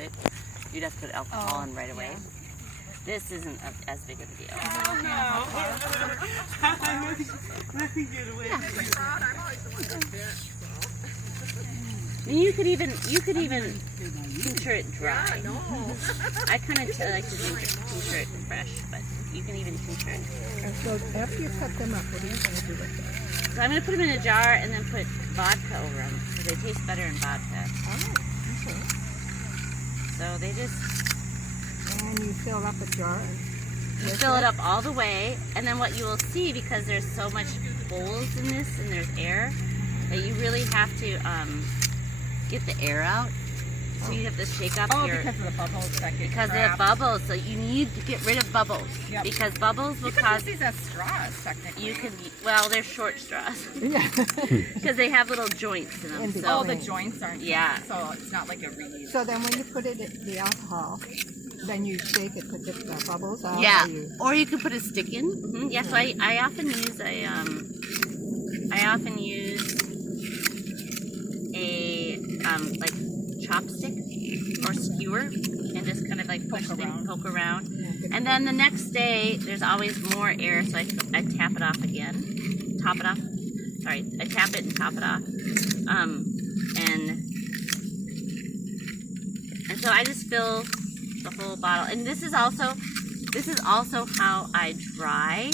it, you'd have to put alcohol in right away. This isn't as big of a deal. Oh, And you could even tincture it dry. I kind of like to tincture it fresh, but you can even tincture it. And so after you cut them up, what are you going to do with them? So I'm going to put them in a jar and then put vodka over them because they taste better in vodka. Oh, okay. So they just... And you fill up a jar and... You fill it up all the way, and then what you will see, because there's so much holes in this and there's air, that you really have to get the air out. So you have to shake up your... because of the bubbles that get Because trapped. of the bubbles, so you need to get rid of bubbles. Yep. Because bubbles will You could cause... use these as straws, technically. You can, well, they're short straws. Yeah. Because they have little joints in them. In the- So, Oh, the joints aren't... Yeah. So it's not like a reed. So then when you put it in the alcohol, then you shake it to get the bubbles out? yeah. Or you... Or you could put a stick in. Yeah, so I often use a like chopstick or skewer and just kind of like poke around. Yeah, And then the next day, there's always more air, so I tap it off again. Top it off. Sorry, I tap it and top it off. And so I just fill the whole bottle. And this is also how I dry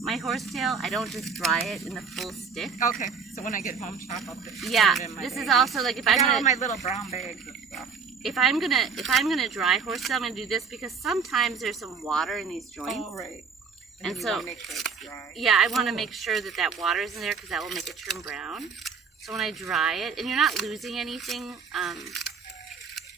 my horsetail. I don't just dry it in the full stick. Okay, so when I get home, chop up the... Yeah, put it in my this is bag. also like if I I'm got all gonna my little brown bags and stuff. if I'm gonna dry horsetail, I'm gonna do this because sometimes there's some water in these joints. Oh, right. And you so- want to make sure it's dry. Yeah, I want to make sure that water is in there because that will make it turn brown. So when I dry it, and you're not losing anything.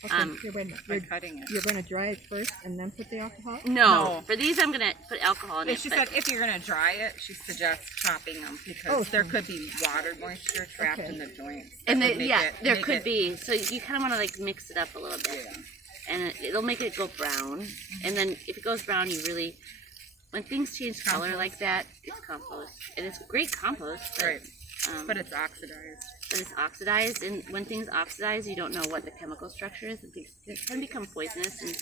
Okay, wait a minute. By cutting it. You're going to dry it first and then put the alcohol? No, for these I'm gonna put alcohol in it. She but- said if you're going to dry it, she suggests chopping them because Oh, there could be water moisture trapped Okay. in the joints. and That they, would make yeah, it- there make could it- be. So you kind of want to like mix it up a little bit, Yeah. and it'll make it go brown. And then if it goes brown, you really, when things change color Compost. like that, it's compost, and it's great compost. But, Right. But it's it's oxidized. oxidized, and when things oxidize, you don't know what the chemical structure is. It can become poisonous, and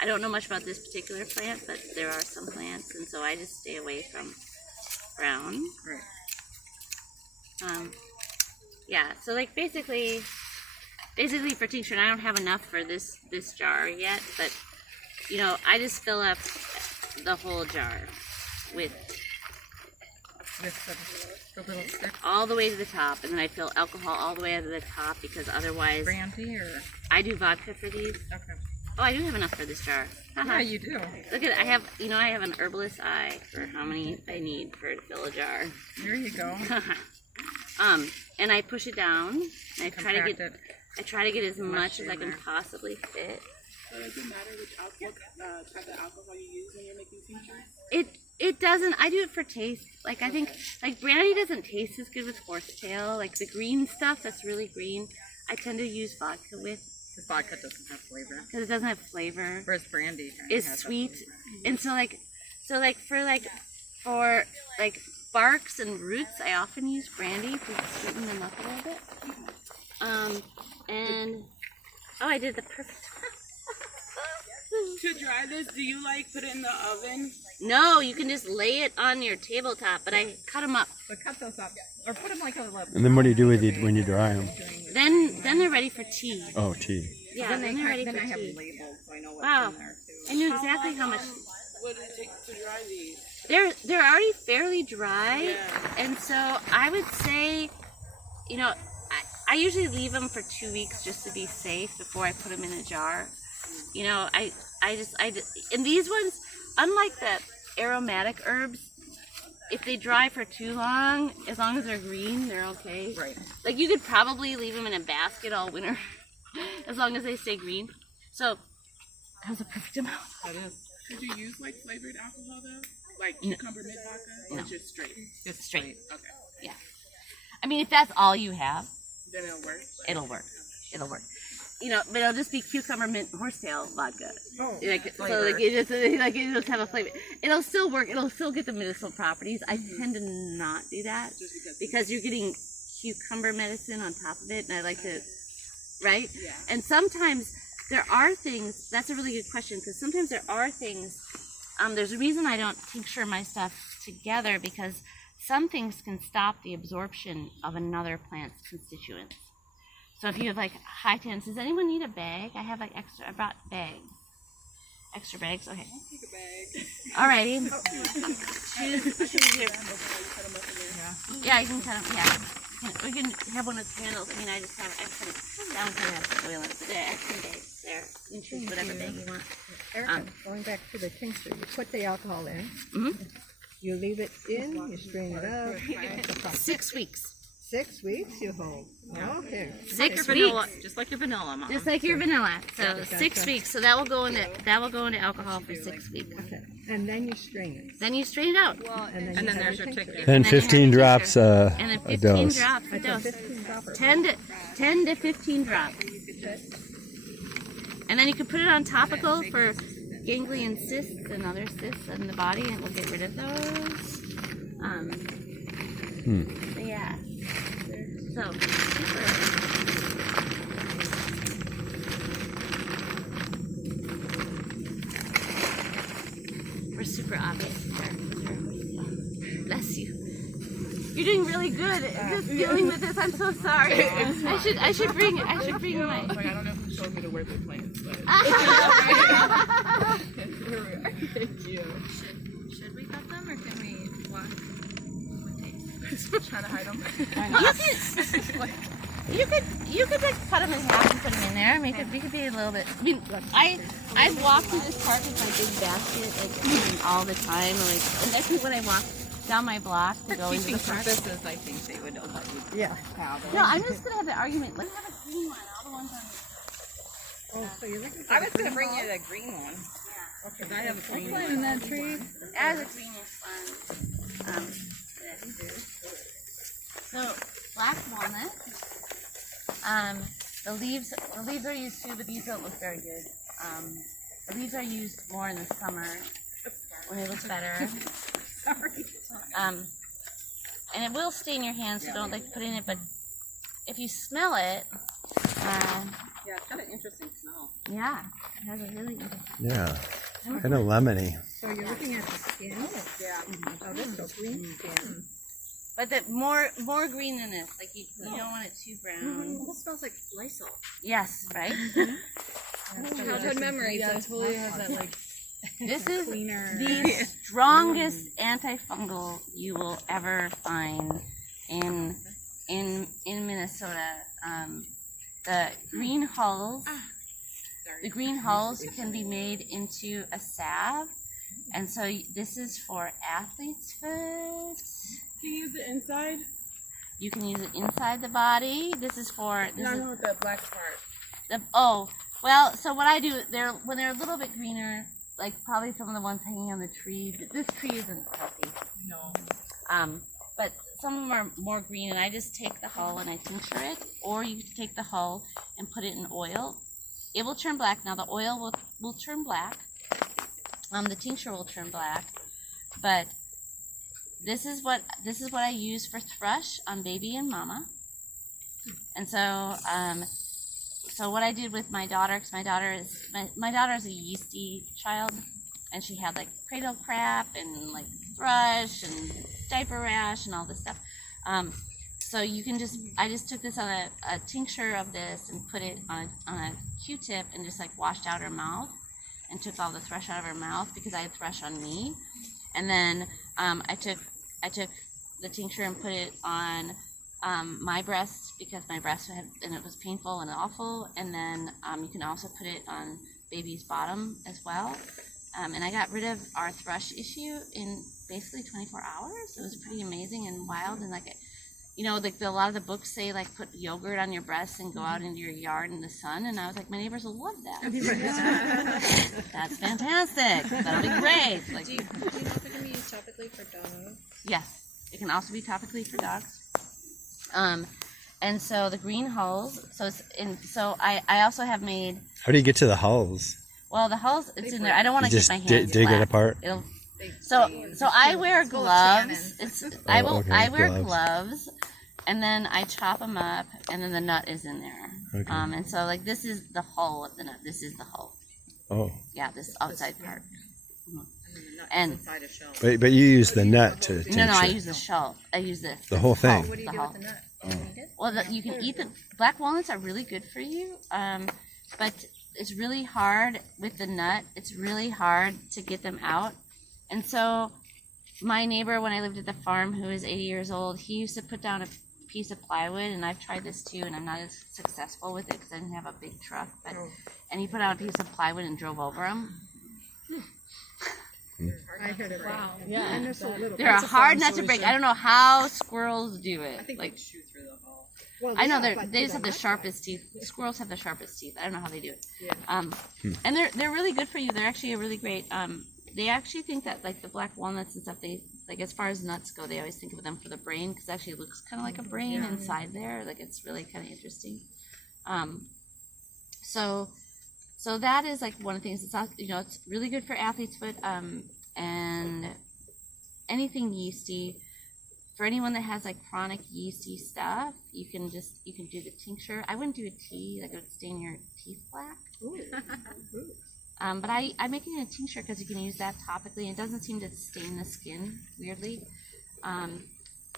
I don't know much about this particular plant, but there are some plants, and so I just stay away from brown. Right. Yeah, so like basically for tincture, and I don't have enough for this jar yet, but you know, I just fill up the whole jar with The little stick. all the way to the top, and then I fill alcohol all the way to the top because otherwise Brandy or... I do vodka for these. Okay. Oh, I do have enough for this jar. Yeah, you do. Look at, I have an herbalist eye for how many I need to fill a jar. There you go. And I push it down. And I try to Compact get as much much as I in can there. possibly fit. So does it matter which type of alcohol you use when you're making tinctures? It doesn't. I do it for taste. Like I think like brandy doesn't taste as good with horsetail. Like the green stuff that's really green, I tend to use vodka with This vodka doesn't have flavor. because it doesn't have flavor. Whereas brandy kinda It's has that sweet, flavor. and for barks and roots, I often use brandy to sweeten them up a little bit. And oh, I did the perfect. To dry this, do you like put it in the oven? No, you can just lay it on your tabletop, but I cut them up. But cut those up. Or put them like a little... And then what do you do with it when you dry them? Then they're ready for tea. Oh, tea. Yeah, then then they're ready then for I have tea. labels so I know what's Wow. in there too. I knew exactly how much. What does it take to dry these? They're already fairly dry, Yeah. and so I would say, you know, I usually leave them for 2 weeks just to be safe before I put them in a jar. You know, I just and these ones, unlike the aromatic herbs, if they dry for too long, as long as they're green, they're okay. Right. Like you could probably leave them in a basket all winter, as long as they stay green. So that was a perfect amount. That is. Did you use like flavored alcohol though? Like cucumber mint vodka? Or No. just straight? Just straight. Okay. Yeah. I mean, if that's all you have, Then it'll work. it'll work. It'll work. You know, but it'll just be cucumber mint horsetail vodka. Oh, Like, so flavor. like it just have a flavor. It'll still work. It'll still get the medicinal properties. I tend to not do that because you're getting cucumber medicine on top of it, and I like to, right? Yeah. And sometimes there are things, that's a really good question, because sometimes there are things, there's a reason I don't tincture my stuff together, because some things can stop the absorption of another plant's constituents. So if you have like high tannins, does anyone need a bag? I have like extra, I brought bags. Extra bags, okay. I'll take a bag. Alrighty. Choose your, yeah, you can cut them, yeah. We can have one of the candles. I mean, I just have down here has oil in it. But there are extra bags there. You can choose whatever bag you want. Erica, going back to the tincture, you put the alcohol in. You leave it in, you strain it out. 6 weeks. 6 weeks you hold. Okay. 6 Vanilla, weeks. just like your vanilla, Mom. Just like your vanilla. So 6 weeks. So that will go into alcohol for 6 weeks. Okay. And then you strain it. Then you strain it out. And And then you have there's your tincture. tincture. Then 15 drops And then a 15 dose. drops a dose. 15 droppers. 10 to 15 drops. And then you can put it on topical for ganglion cysts and other cysts in the body, and we'll get rid of those. Yeah. So, super. We're super obvious here. Bless you. You're doing really good. Just dealing with this. I'm so sorry. I should bring my. Like, I don't know who showed me to wear the plants, but. Here we are. Thank you. Should we cut them or can we walk? Trying to hide them. You could like cut them in half and put them in there. We could be a little bit. I mean, I walk through this park with my big basket like all the time. Like, and I think when I walk down my block to go into the park. Purposes, I think they would know how to Yeah. No, I'm just gonna have the argument. Let's have a green one. All the ones on. Oh, so you're looking for I was going to bring you the green one. Okay. I have a green one. in that tree. As a greenish one. So black walnut. The leaves are used too, but these don't look very good. The leaves are used more in the summer when they look better. And it will stain your hands, so don't like put it in it. But if you smell it, Yeah, it's got an interesting smell. yeah, it has a really interesting. Yeah. Kind of lemony. So you're looking at the skin? Yeah. Oh, this is green skin. But the more green than this, like you don't want it too brown. Almost smells like Lysol. Yes, right. Childhood memories. That totally has that like This is cleaner. the strongest antifungal you will ever find in Minnesota. The green hulls can be made into a salve, and so this is for athlete's foot. Can you use it inside? You can use it inside the body. This is for No, the black part. So what I do, when they're a little bit greener, like probably some of the ones hanging on the tree. This tree isn't healthy. No. But some of them are more green, and I just take the hull and I tincture it, or you can take the hull and put it in oil. It will turn black. Now the oil will turn black. The tincture will turn black, but this is what I use for thrush on baby and mama. And so what I did with my daughter, because my daughter is a yeasty child, and she had like cradle crap and like thrush and diaper rash and all this stuff. So I just took this on a tincture of this and put it on a Q-tip and just like washed out her mouth and took all the thrush out of her mouth because I had thrush on me. And then I took the tincture and put it on my breast because my breast and it was painful and awful. And then you can also put it on baby's bottom as well. And I got rid of our thrush issue in basically 24 hours. It was pretty amazing and wild. And like, a lot of the books say like put yogurt on your breasts and go out into your yard in the sun. And I was like, my neighbors will love that. That's fantastic. That'll be great. Like, Do you know if it can be used topically for dogs? yes, it can also be topically for dogs. And so the green hulls. So I also have made. How do you get to the hulls? Well, the hulls, it's in there. I don't want You to get just my hands dig it wet. apart? So I wear gloves. I wear gloves. gloves, and then I chop them up, and then the nut is in there. Okay. And so like this is the hull of the nut. This is the hull. Oh. Yeah, this outside part. And Inside a shell. But you use the nut to tincture. no, I use the shell. I use this. The whole thing. What do you The do hull. with the nut? Well, you can eat the black walnuts are really good for you, but it's really hard with the nut. It's really hard to get them out, and so my neighbor, when I lived at the farm, who is 80 years old, he used to put down a piece of plywood, and I've tried this too, and I'm not as successful with it because I didn't have a big truck. But and he put out a piece of plywood and drove over them. I heard of Wow. that. Yeah. And they're so little. They're a hard nut to break. I don't know how squirrels do it. I think Like they shoot through the hull. Well, I know yeah, they but they to just have the nut sharpest teeth. Squirrels have the sharpest teeth. I don't know how they do it. Yeah. And they're really good for you. They're actually a really great. They actually think that like the black walnuts and stuff. They like as far as nuts go, they always think of them for the brain because it actually looks kind of like a brain inside there. Like it's really kind of interesting. So that is like one of the things. It's it's really good for athlete's foot. And anything yeasty. For anyone that has like chronic yeasty stuff, you can do the tincture. I wouldn't do a tea, like it would stain your teeth black. But I'm making a tincture because you can use that topically, and it doesn't seem to stain the skin weirdly. And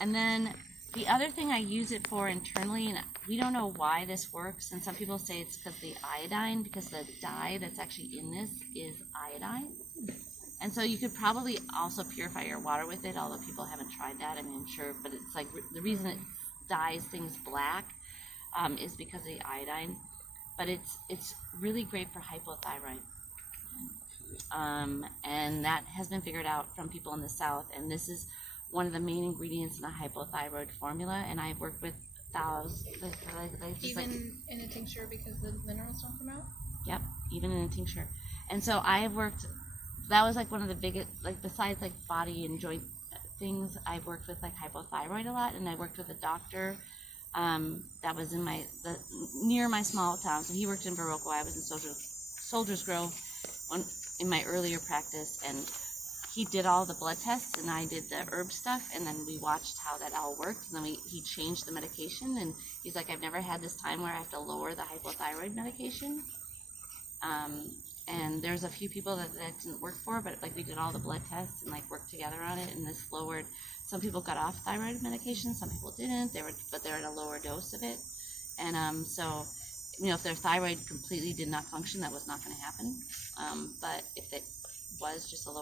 then the other thing I use it for internally, and we don't know why this works, and some people say it's because the iodine, because the dye that's actually in this is iodine. And so you could probably also purify your water with it, although people haven't tried that. I mean, I'm sure, but it's like the reason it dyes things black is because of the iodine. But it's really great for hypothyroid. And that has been figured out from people in the South. And this is one of the main ingredients in a hypothyroid formula. And I've worked with thousands. Even in a tincture because the minerals don't come out? Yep, even in a tincture. And so I have worked. That was like one of the biggest, like besides like body and joint things, I've worked with like hypothyroid a lot, and I worked with a doctor that was in near my small town. So he worked in Baroque. I was in Soldiers Grove in my earlier practice, and he did all the blood tests, and I did the herb stuff, and then we watched how that all worked, and then he changed the medication, and he's like, I've never had this time where I have to lower the hypothyroid medication. And there's a few people that didn't work for, but like we did all the blood tests and like worked together on it, and this lowered. Some people got off thyroid medication, some people didn't. But they're at a lower dose of it, and so if their thyroid completely did not function, that was not going to happen. But if it was just a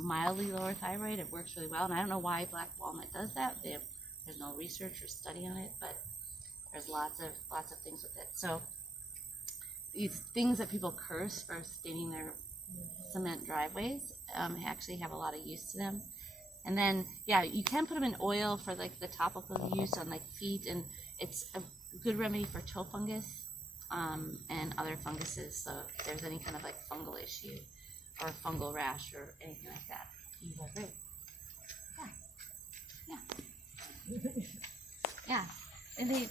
mildly lower thyroid, it works really well. And I don't know why black walnut does that. There's no research or study on it, but there's lots of things with it. So. These things that people curse for staining their cement driveways actually have a lot of use to them. And then, you can put them in oil for like the topical use on like feet, and it's a good remedy for toe fungus and other funguses. So if there's any kind of like fungal issue or fungal rash or anything like that, these are great. Yeah. And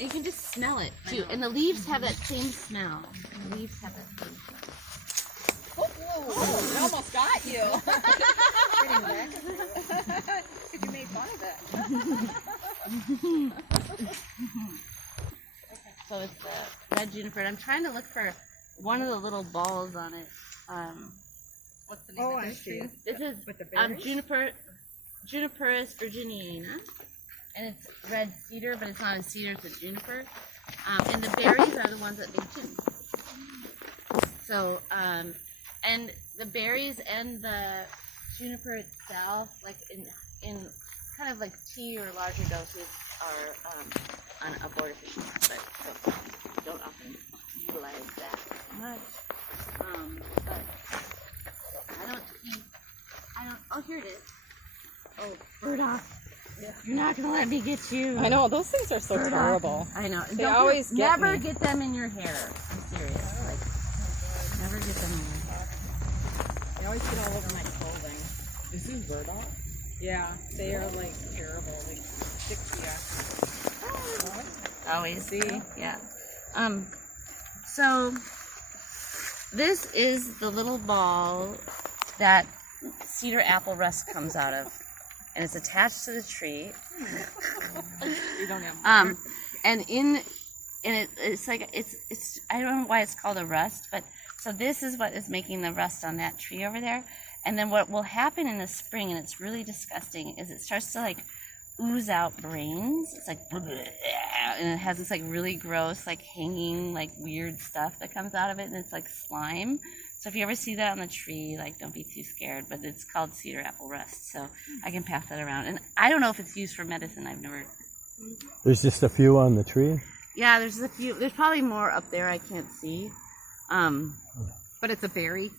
you can just smell it too, and the leaves have that same smell. The leaves have that same smell. Whoa, it almost got you. Because you made fun of it. So it's the red juniper. And I'm trying to look for one of the little balls on it. What's the name of I this see. tree? This is With the berries? Juniperus virginiana. And it's red cedar, but it's not a cedar, it's a juniper. And the berries are the ones that make tin. So, and the berries and the juniper itself, like in kind of like tea or larger doses, are abortifacient, but so don't often utilize that much. But oh, here it is. Oh, burdock. You're not gonna let me get you. I know, those things are so terrible. I know. They always get never me. get them in your hair. I'm serious. Like, never get them in your hair. They always get all over my clothing. This is burdock? Yeah, they are like terrible. Like stick to you. Always see. Yeah. So this is the little ball that cedar apple rust comes out of. And it's attached to the tree. You don't have And and it's like it's I don't know why it's called a rust, but so this is what is making the rust on that tree over there. And then what will happen in the spring, and it's really disgusting, is it starts to like ooze out brains. It's like, and it has this like really gross, like hanging, like weird stuff that comes out of it, and it's like slime. So if you ever see that on the tree, like don't be too scared, but it's called cedar apple rust. So I can pass that around. And I don't know if it's used for medicine. I've never. There's just a few on the tree? Yeah, there's a few. There's probably more up there I can't see. But it's a berry.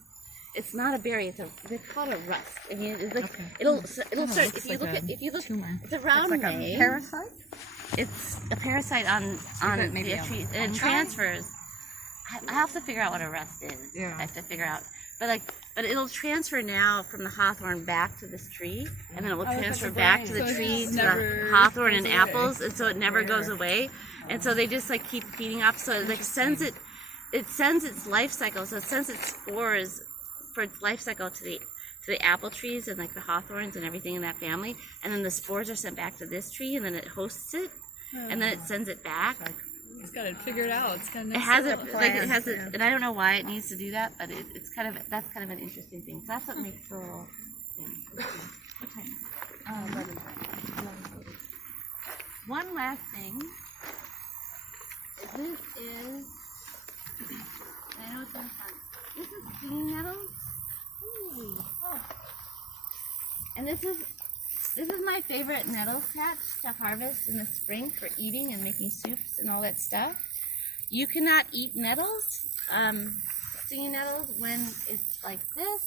It's not a berry. They call it a rust. I mean, it's like it'll start. If you look, it's around May. Parasite? It's a parasite on maybe the tree. And it transfers. I have to figure out what a rust is. Yeah. I have to figure out. But it'll transfer now from the hawthorn back to this tree, and then it will transfer back to the tree to the hawthorn and apples, and so it never goes away. And so they just like keep feeding off. So it like sends it. It sends its life cycle. So it sends its spores for its life cycle to the apple trees and like the hawthorns and everything in that family, and then the spores are sent back to this tree, and then it hosts it, and then it sends it back. It's got it figured out. It's kind of It has it, and I don't know why it needs to do that, but that's kind of an interesting thing. So that's what makes the little thing. One last thing. This is. I know it's not fun. This is stinging nettles. Ooh. Oh. And this is my favorite nettle patch to harvest in the spring for eating and making soups and all that stuff. You cannot eat nettles, stinging nettles, when it's like this.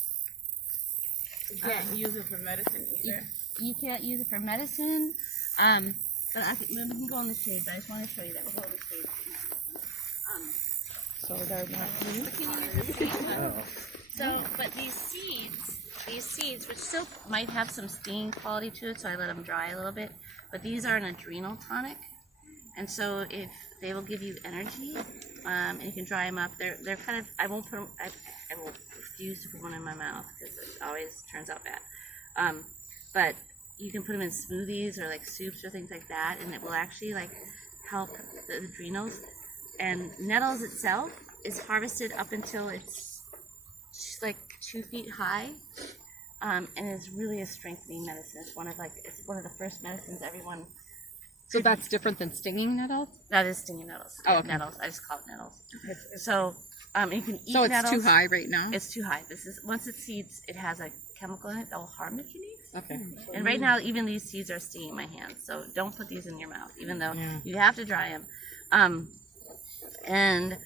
You can't use it for medicine either. You can't use it for medicine. But we can go in the shade, but I just want to show you that. We'll go in the shade. So they're not green? So, but these seeds, which still might have some stinging quality to it, so I let them dry a little bit, but these are an adrenal tonic, and so if they will give you energy, and you can dry them up. They're kind of, I won't put them, I will refuse to put one in my mouth because it always turns out bad. But you can put them in smoothies or like soups or things like that, and it will actually like help the adrenals. And nettles itself is harvested up until it's like 2 feet high, and it's really a strengthening medicine. It's one of the first medicines everyone. So that's different than stinging nettles? That is stinging nettles. Oh, okay. Nettles. I just call it nettles. So you can eat So it's nettles. too high right now? It's too high. This is once it seeds, it has a chemical in it that will harm the kidneys. Okay. And right now, even these seeds are stinging my hands. So don't put these in your mouth, even though you have to dry them. And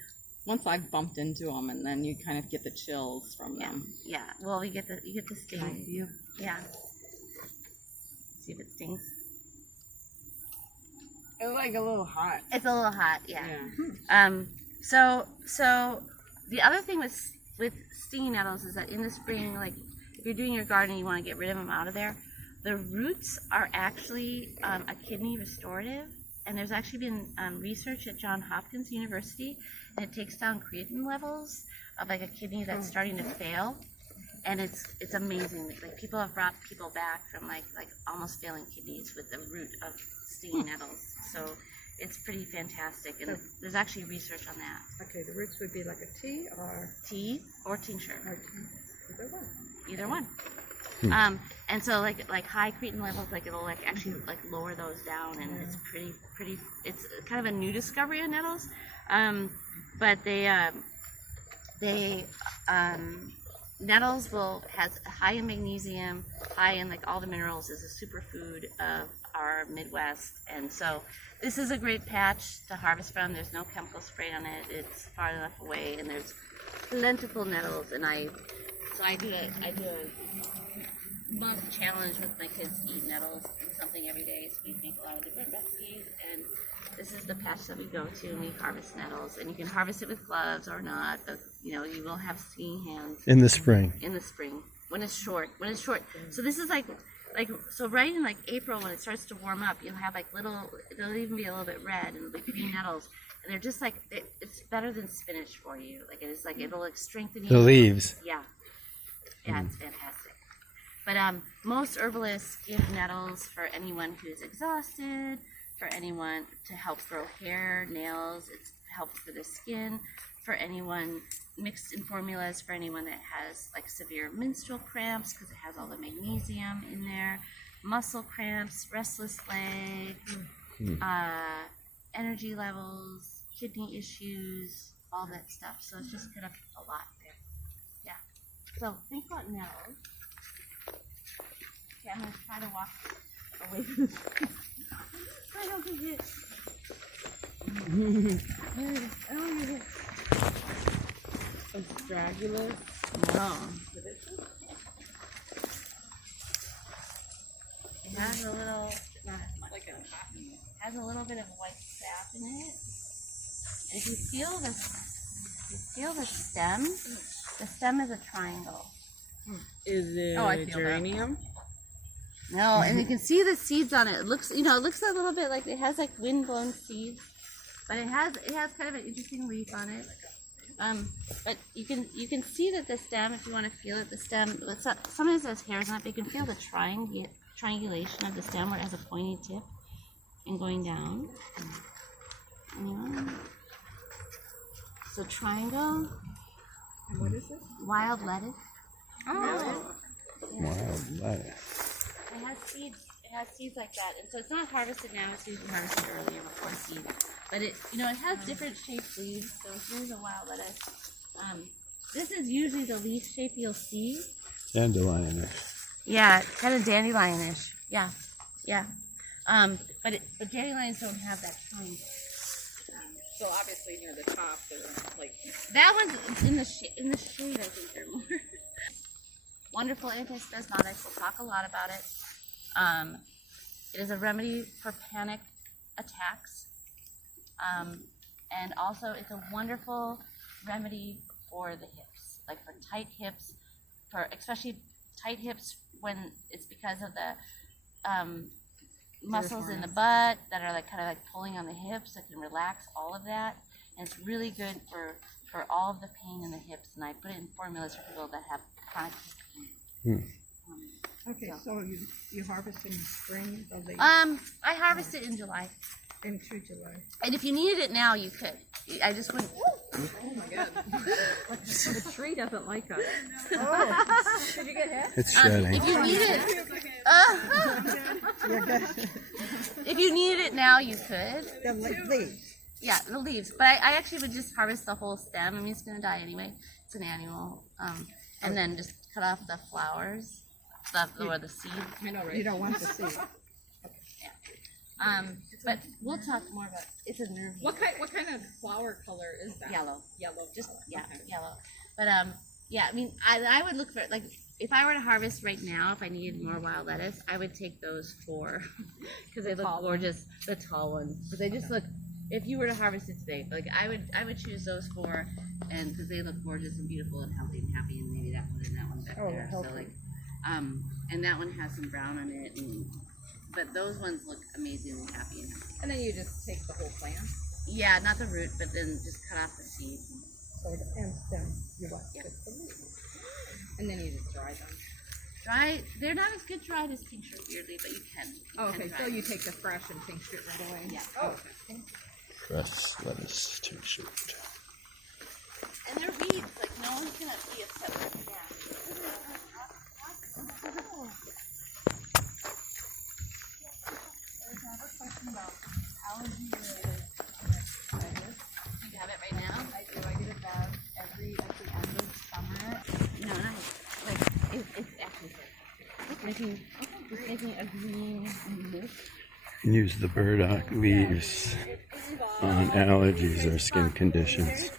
once I've bumped into them, and then you kind of get the chills from them. Yeah. Well, you get the sting. Yeah. See if it stings. It's like a little hot. It's a little hot. Yeah. So the other thing with stinging nettles is that in the spring, like if you're doing your garden, and you want to get rid of them out of there. The roots are actually a kidney restorative. And there's actually been research at Johns Hopkins University, and it takes down creatine levels of like a kidney that's starting to fail, and it's amazing. Like people have brought people back from like almost failing kidneys with the root of stinging nettles. So it's pretty fantastic, and there's actually research on that. Okay, the roots would be like a tea or tincture. Either one. Either one. And so like high creatine levels, like it'll like actually like lower those down, and it's pretty. It's kind of a new discovery of nettles, but nettles has high in magnesium, high in like all the minerals, is a superfood of our Midwest, and so this is a great patch to harvest from. There's no chemical spray on it. It's far enough away, and there's plentiful nettles, and I do a month challenge with my kids to eat nettles and something every day, so we make a lot of different recipes, and this is the patch that we go to, and we harvest nettles, and you can harvest it with gloves or not, but you will have stinging hands in the spring when it's short. So this is like so right in like April, when it starts to warm up, you'll have like they'll even be a little bit red, and like green nettles, and they're just like it's better than spinach for you. Like it is like it'll like strengthen you. The leaves. Yeah, it's fantastic. But most herbalists give nettles for anyone who's exhausted, for anyone to help grow hair, nails. It helps for the skin. For anyone, mixed in formulas for anyone that has like severe menstrual cramps because it has all the magnesium in there, muscle cramps, restless leg, energy levels, kidney issues, all that stuff. So it's just kind of a lot there. Yeah. So think about nails. Okay, I'm going to try to walk away from this. I don't think it. Astragalus. No. It has a little, not as much, Like a has a little bit of white sap in it. And if you feel the stem is a triangle. Is it Oh, I feel that. geranium? No, and you can see the seeds on it. It looks, it looks a little bit like it has like wind-blown seeds, but it has kind of an interesting leaf on it. But you can see that the stem, if you want to feel it, the stem, sometimes it has hairs on it, but you can feel the triangulation of the stem where it has a pointy tip and going down. So triangle. And what is it? Wild lettuce. Oh. Wild lettuce. It has seeds like that, and so it's not harvested now. It's usually harvested earlier before seed. But it has different shaped leaves. So here's a wild lettuce. This is usually the leaf shape you'll see. Dandelionish. Yeah, kind of dandelionish. Yeah. But dandelions don't have that kind. So obviously near the top, they're like. That one's in the shade. I think they're more wonderful antispasmodic. We'll talk a lot about it. It is a remedy for panic attacks, and also it's a wonderful remedy for the hips, like for tight hips, for especially tight hips when it's because of the muscles in the butt that are like kind of like pulling on the hips. It can relax all of that, and it's really good for all of the pain in the hips. And I put it in formulas for people that have chronic hip pain. Okay, so you harvest in the spring of the I harvest it in July, into July. and if you needed it now, you could. I just wouldn't. Oh my god. The tree doesn't like us. Oh, Did you get hit? It's shedding. If you need it, if you needed it now, you could. the leaves. Yeah, the leaves. But I actually would just harvest the whole stem. I mean, it's gonna die anyway. It's an annual. And then just cut off the flowers, or the seed. I know, right? You don't want the seed. But we'll talk more about. It's a nerve. What kind of flower color is that? Yellow. Yellow. Just color. yeah, Okay. yellow. But yeah. I mean, I would look for like if I were to harvest right now, if I needed more wild lettuce, I would take those 4 because they look gorgeous. The tall ones, but they just look. If you were to harvest it today, like I would choose those 4, and because they look gorgeous and beautiful and healthy and happy, and maybe that one and that one back Oh, there. healthy. So like, and that one has some brown on it, but those ones look amazingly happy and healthy. And then you just take the whole plant. Yeah, not the root, but then just cut off the seed. So the stem, you want Yep. just the leaves. And then you just dry them. Dry, they're not as good dried as tincture, weirdly, but you can. Oh, can okay, dry so them. you take the fresh and tincture it right away. Yeah. Oh, okay. Fresh lettuce tincture. And they're weeds, like no one's gonna be upset with that. There's another question about allergy related rhinitis. Do you have it right now? I do. I get a bag at the end of summer. No, not like it's actually it's making a green mist. Use the burdock leaves on allergies or skin conditions.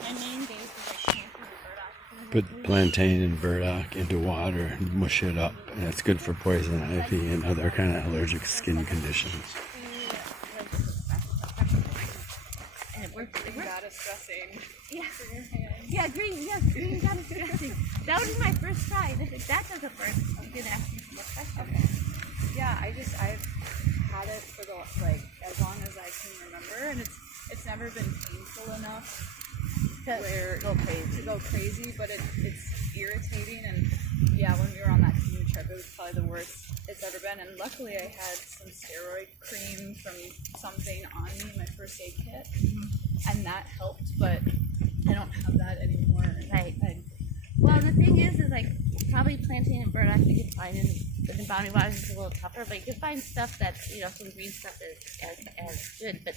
My main base is like cancer, burdock. Put plantain and burdock into water and mush it up. And it's good for poison ivy and other kind of allergic skin conditions. And it works. It works. Goddess dressing. Yeah, green goddess dressing. That would be my first try. If that doesn't work, I'm gonna ask you some more questions. Yeah, I've had it for as long as I can remember, and it's never been painful enough To where go crazy. to go crazy, but it's irritating, and Yeah, when we were on that skiing trip, it was probably the worst it's ever been. And luckily, I had some steroid cream from something on me in my first aid kit, and that helped. But I don't have that anymore. Right. Well, the thing is like probably plantain and burdock you could find in boundary waters is a little tougher, but you can find stuff that's some green stuff is as good, but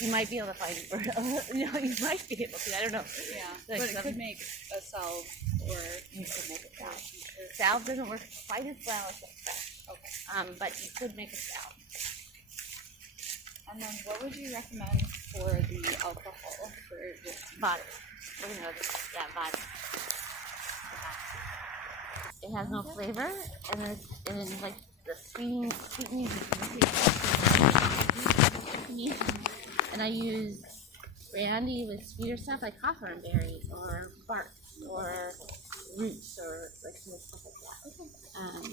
you might be able to find burdock. You might be able to. I don't know. Yeah, Like but it could make a salve, or you could make a salve. Salve doesn't work quite as well as a fresh. Okay. But you could make a salve. And then, what would you recommend for the alcohol for this? Vodka. We're gonna go with vodka. It has no flavor, and it's like the sweetness. And I use brandy with sweeter stuff like hawthorn berries or bark or roots or like some stuff like that.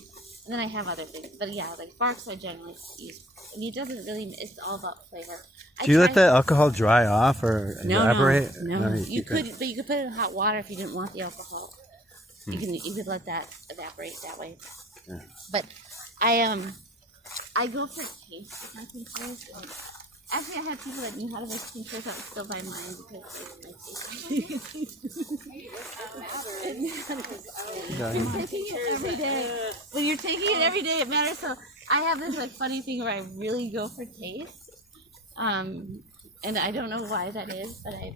And then I have other things, but yeah, like barks I generally use. I mean, it doesn't really. It's all about flavor. Do you let the alcohol dry off or evaporate? No. You could, but you could put it in hot water if you didn't want the alcohol. You could let that evaporate that way. Yeah. But I go for taste with my tinctures. Actually, I had people that knew how to make tinctures that would still buy mine because my taste. You're taking it every day. When you're taking it every day, it matters. So I have this like funny thing where I really go for taste. And I don't know why that is, but I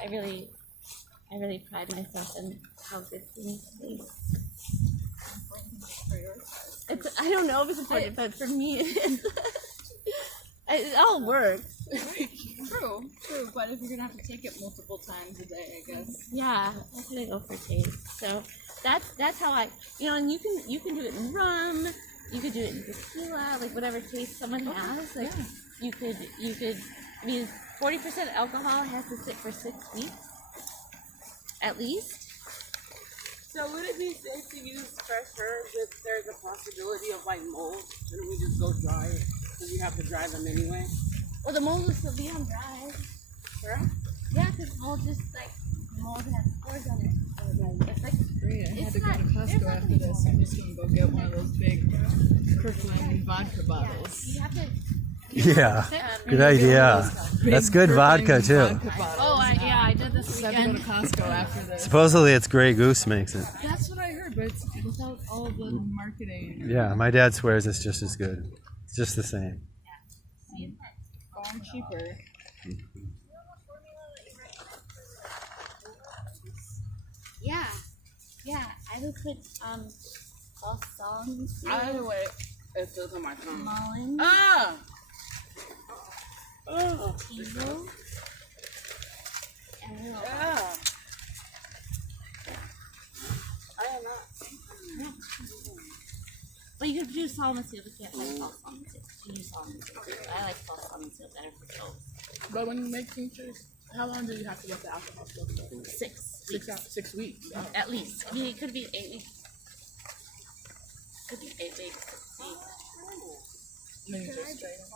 really pride myself in how good things taste. I don't know if it's important, but for me, it all works. True. But if you're gonna have to take it multiple times a day, I guess. Yeah, that's what I go for taste. So that's how I, and you can do it in rum, you could do it in tequila, like whatever taste someone has. Like you could. I mean, 40% alcohol has to sit for 6 weeks. At least. So would it be safe to use fresh herbs if there's a possibility of like mold? Shouldn't we just go dry it? Because you have to dry them anyway. Well, the mold will still be on dry. Sure. Yeah, because mold has spores on it. It's like Great, I had to go to Costco after this. I'm just going to go get one of those big Kirkland vodka bottles. You have to. Yeah, good idea. That's good vodka too. I did this I have to go to Costco after this. Supposedly it's Grey Goose makes it. That's what I heard, but it's without all the marketing. Yeah, my dad swears it's just as good. It's just the same. Far cheaper. Yeah. I would put balsam. Either way, it's still on my tongue. Mullein. Ah! Hazel. And Yeah. I am not. Well, you could do salmon soup. You can't like balsam soup. You use salmon soup. I like balsam soup better for both. But when you make tinctures, how long do you have to let the alcohol soak for? 6 weeks. 6 weeks. Oh. At least. I mean, it could be 8 weeks. Could be 8 weeks. 6 weeks. And then you just strain them.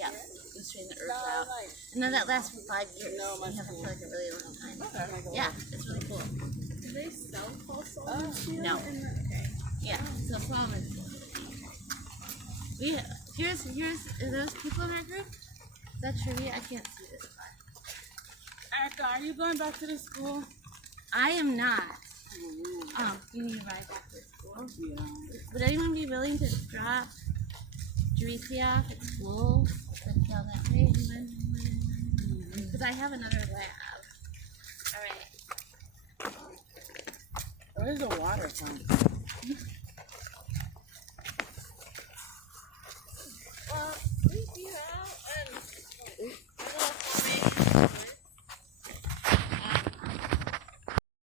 Yeah. You strain the herbs out. And then that lasts for 5 years. You have it for like a really long time. Okay. Yeah, it's really cool. Do they sell balsam? No. Yeah, so salmon. Here's are those people in our group? Is that trivia? I can't see this part. Erica, are you going back to the school? I am not. You need to ride back to school? Yeah. Would anyone be willing to drop Jerisi off at school? Like down that way? Because I have another lab. Alright. Where's the water from?